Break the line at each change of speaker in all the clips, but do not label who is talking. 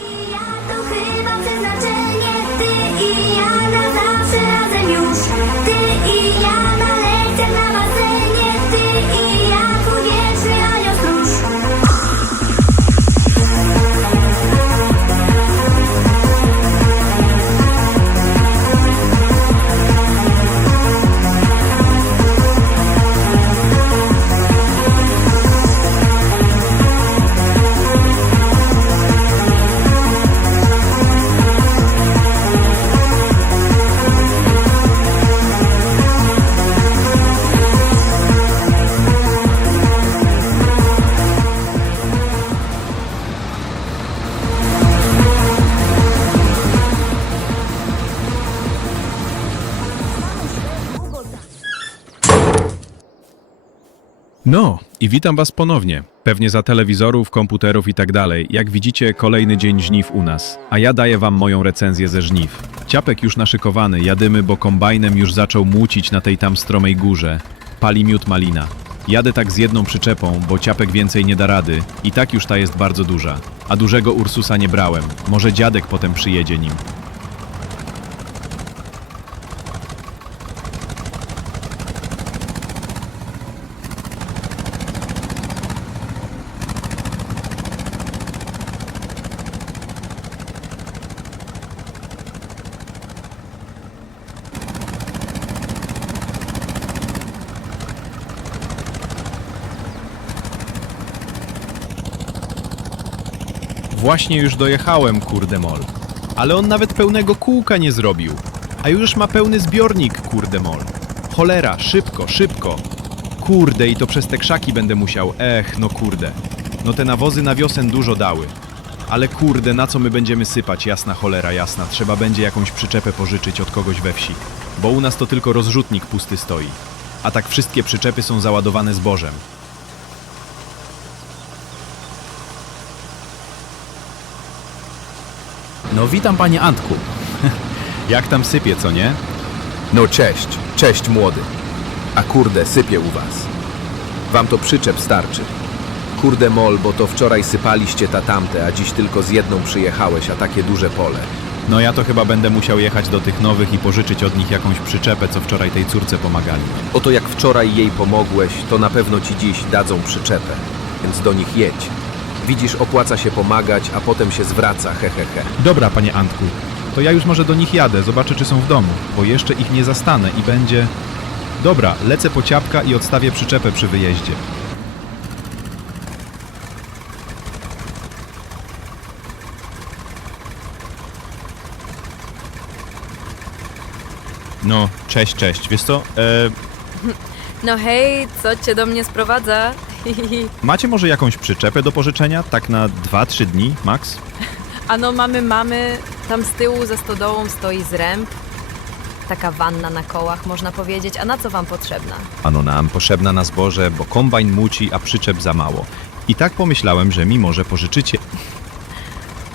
To
No, i witam Was ponownie. Pewnie za telewizorów, komputerów i tak dalej. Jak widzicie, kolejny dzień żniw u nas. A ja daję Wam moją recenzję ze żniw. Ciapek już naszykowany, jadymy, bo kombajnem już zaczął młócić na tej tam stromej górze. Pali miód malina. Jadę tak z jedną przyczepą, bo ciapek więcej nie da rady. I tak już ta jest bardzo duża. A dużego Ursusa nie brałem. Może dziadek potem przyjedzie nim. Właśnie już dojechałem, kurde mol. Ale on nawet pełnego kółka nie zrobił. A już ma pełny zbiornik, kurde mol. Cholera, szybko, szybko. Kurde, i to przez te krzaki będę musiał. Ech, no kurde. No te nawozy na wiosen dużo dały. Ale kurde, na co my będziemy sypać? Jasna cholera, jasna. Trzeba będzie jakąś przyczepę pożyczyć od kogoś we wsi. Bo u nas to tylko rozrzutnik pusty stoi. A tak wszystkie przyczepy są załadowane zbożem.
No witam panie Antku.
Jak tam sypie, co nie?
No cześć, cześć młody. A kurde, sypie u was. Wam to przyczep starczy. Kurde mol, bo to wczoraj sypaliście ta tamte, a dziś tylko z jedną przyjechałeś, a takie duże pole.
No ja to chyba będę musiał jechać do tych nowych i pożyczyć od nich jakąś przyczepę, co wczoraj tej córce pomagali.
Oto jak wczoraj jej pomogłeś, to na pewno ci dziś dadzą przyczepę. Więc do nich jedź. Widzisz, opłaca się pomagać, a potem się zwraca, he he he.
Dobra, panie Antku, to ja już może do nich jadę, zobaczę czy są w domu, bo jeszcze ich nie zastanę i będzie... Dobra, lecę po ciapka i odstawię przyczepę przy wyjeździe. No, cześć, cześć. Wiesz co, e,
No hej, co cię do mnie sprowadza?
macie może jakąś przyczepę do pożyczenia? Tak na 2-3 dni, max?
Ano mamy, mamy, tam z tyłu za stodołą stoi zręb. Taka wanna na kołach, można powiedzieć. A na co wam potrzebna?
Ano nam potrzebna na zboże, bo kombajn muci, a przyczep za mało. I tak pomyślałem, że mi może pożyczycie.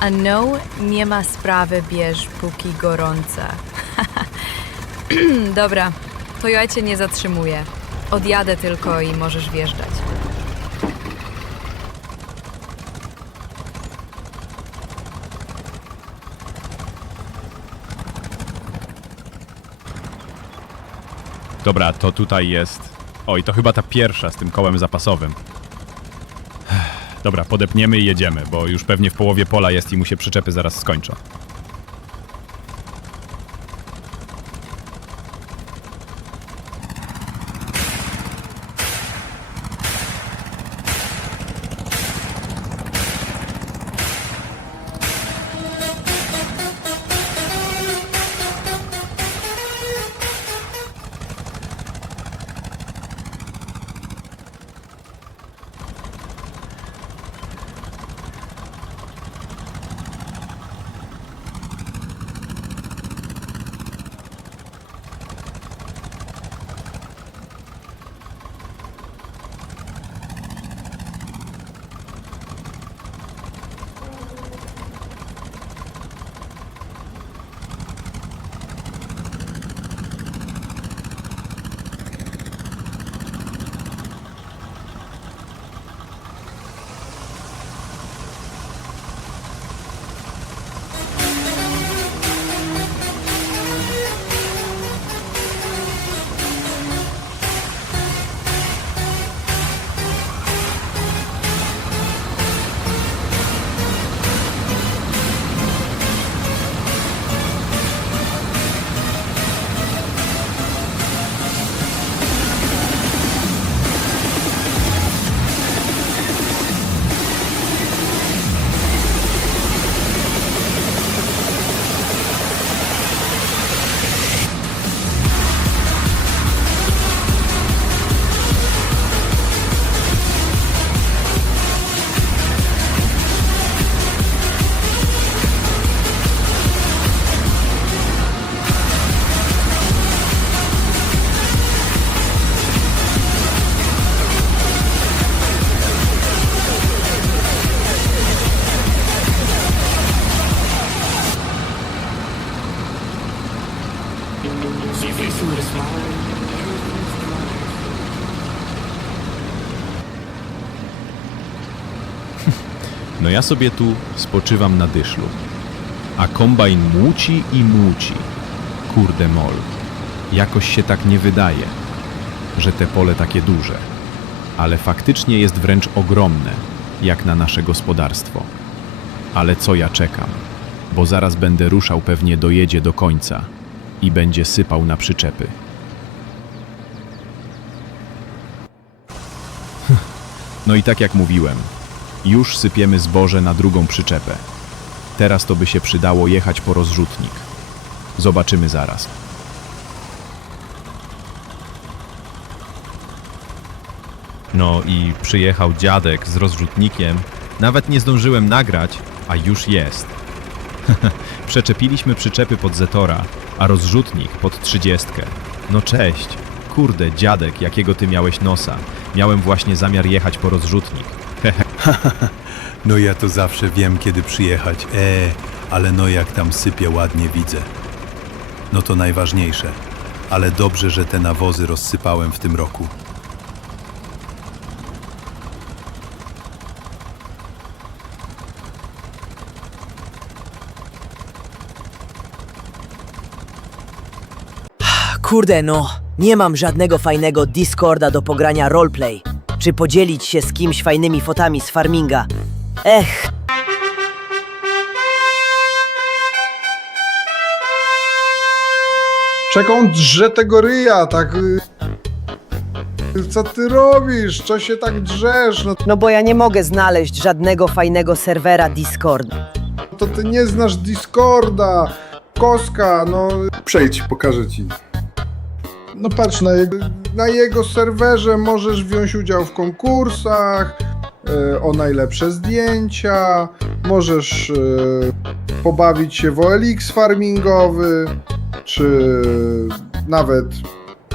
A no, nie ma sprawy, bierz, póki gorąca. Dobra, to ja cię nie zatrzymuję. Odjadę tylko i możesz wjeżdżać.
Dobra, to tutaj jest. Oj, to chyba ta pierwsza z tym kołem zapasowym. Dobra, podepniemy i jedziemy, bo już pewnie w połowie pola jest i mu się przyczepy zaraz skończą. No ja sobie tu spoczywam na dyszlu, a kombajn młóci i młóci. Kurde mol, jakoś się tak nie wydaje, że te pole takie duże, ale faktycznie jest wręcz ogromne, jak na nasze gospodarstwo. Ale co ja czekam, bo zaraz będę ruszał pewnie dojedzie do końca i będzie sypał na przyczepy. No i tak jak mówiłem, już sypiemy zboże na drugą przyczepę. Teraz to by się przydało jechać po rozrzutnik. Zobaczymy zaraz. No i przyjechał dziadek z rozrzutnikiem. Nawet nie zdążyłem nagrać, a już jest. Przeczepiliśmy przyczepy pod Zetora, a rozrzutnik pod trzydziestkę. No cześć. Kurde, dziadek, jakiego ty miałeś nosa. Miałem właśnie zamiar jechać po rozrzutnik.
No ja to zawsze wiem, kiedy przyjechać. E, ale no jak tam sypie ładnie widzę. No to najważniejsze. Ale dobrze, że te nawozy rozsypałem w tym roku.
Kurde no, nie mam żadnego fajnego Discorda do pogrania roleplay. Czy podzielić się z kimś fajnymi fotami z farminga. Ech,
Czego on drze tego ryja, tak... y, Co ty robisz? Co się tak drzesz? No
no bo ja nie mogę znaleźć żadnego fajnego serwera Discord.
to ty nie znasz Discorda. Koska, no...
Przejdź, pokażę ci.
No patrz, na jego, na jego serwerze możesz wziąć udział w konkursach e, o najlepsze zdjęcia, możesz e, pobawić się w OLX farmingowy, czy nawet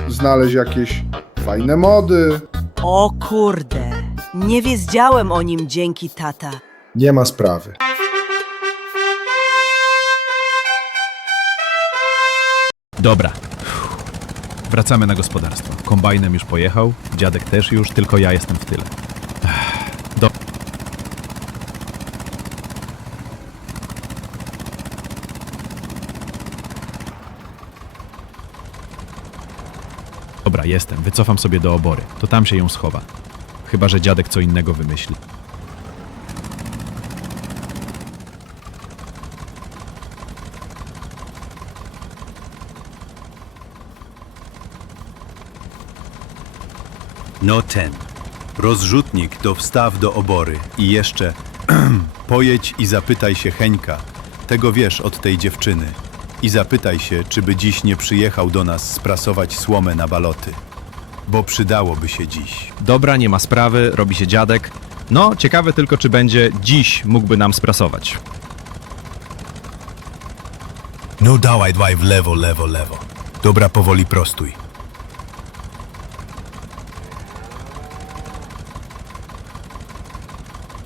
znaleźć jakieś fajne mody.
O kurde, nie wiedziałem o nim dzięki tata.
Nie ma sprawy.
Dobra. Wracamy na gospodarstwo. Kombajnem już pojechał, dziadek też już, tylko ja jestem w tyle. Do... Dobra, jestem. Wycofam sobie do obory. To tam się ją schowa. Chyba, że dziadek co innego wymyśli.
No ten. Rozrzutnik to wstaw do obory. I jeszcze pojedź i zapytaj się Heńka. Tego wiesz od tej dziewczyny. I zapytaj się, czy by dziś nie przyjechał do nas sprasować słomę na baloty. Bo przydałoby się dziś.
Dobra, nie ma sprawy, robi się dziadek. No, ciekawe tylko, czy będzie dziś mógłby nam sprasować.
No dawaj, dwaj w lewo, lewo, lewo. Dobra, powoli prostuj.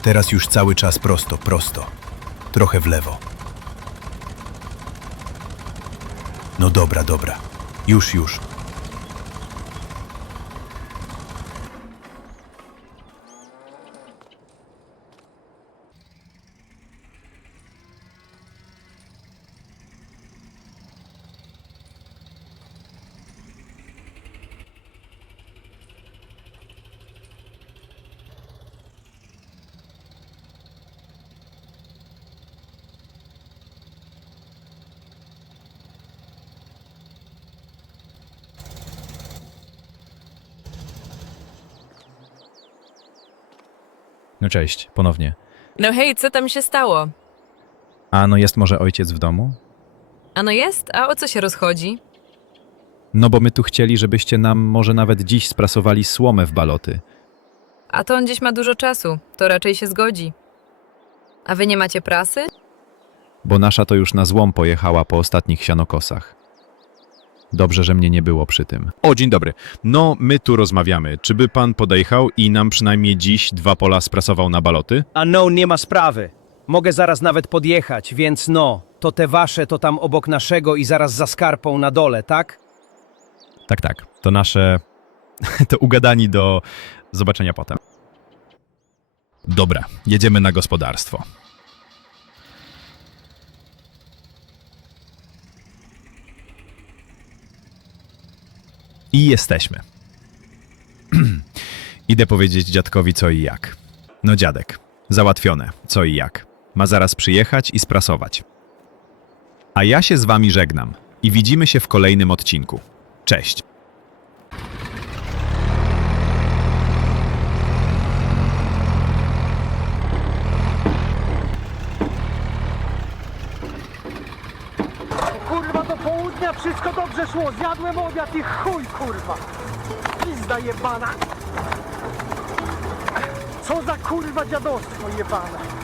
Teraz już cały czas prosto, prosto. Trochę w lewo. No dobra, dobra. Już, już.
No cześć, ponownie.
No hej, co tam się stało?
A no jest może ojciec w domu?
A no jest? A o co się rozchodzi?
No bo my tu chcieli, żebyście nam może nawet dziś sprasowali słomę w baloty.
A to on gdzieś ma dużo czasu, to raczej się zgodzi. A wy nie macie prasy?
Bo nasza to już na złom pojechała po ostatnich sianokosach. Dobrze, że mnie nie było przy tym. O, dzień dobry. No, my tu rozmawiamy. Czy by pan podejechał i nam przynajmniej dziś dwa pola sprasował na baloty?
A no, nie ma sprawy. Mogę zaraz nawet podjechać, więc no, to te wasze to tam obok naszego i zaraz za skarpą na dole, tak?
Tak, tak. To nasze... to ugadani do zobaczenia potem. Dobra, jedziemy na gospodarstwo. I jesteśmy. Idę powiedzieć dziadkowi co i jak. No dziadek, załatwione, co i jak. Ma zaraz przyjechać i sprasować. A ja się z wami żegnam i widzimy się w kolejnym odcinku. Cześć.
Kurwa, do południa wszystko dobrze szło. Zjadłem obiad i chuj, kurwa. Pizda jebana. Co za kurwa dziadostwo jebane.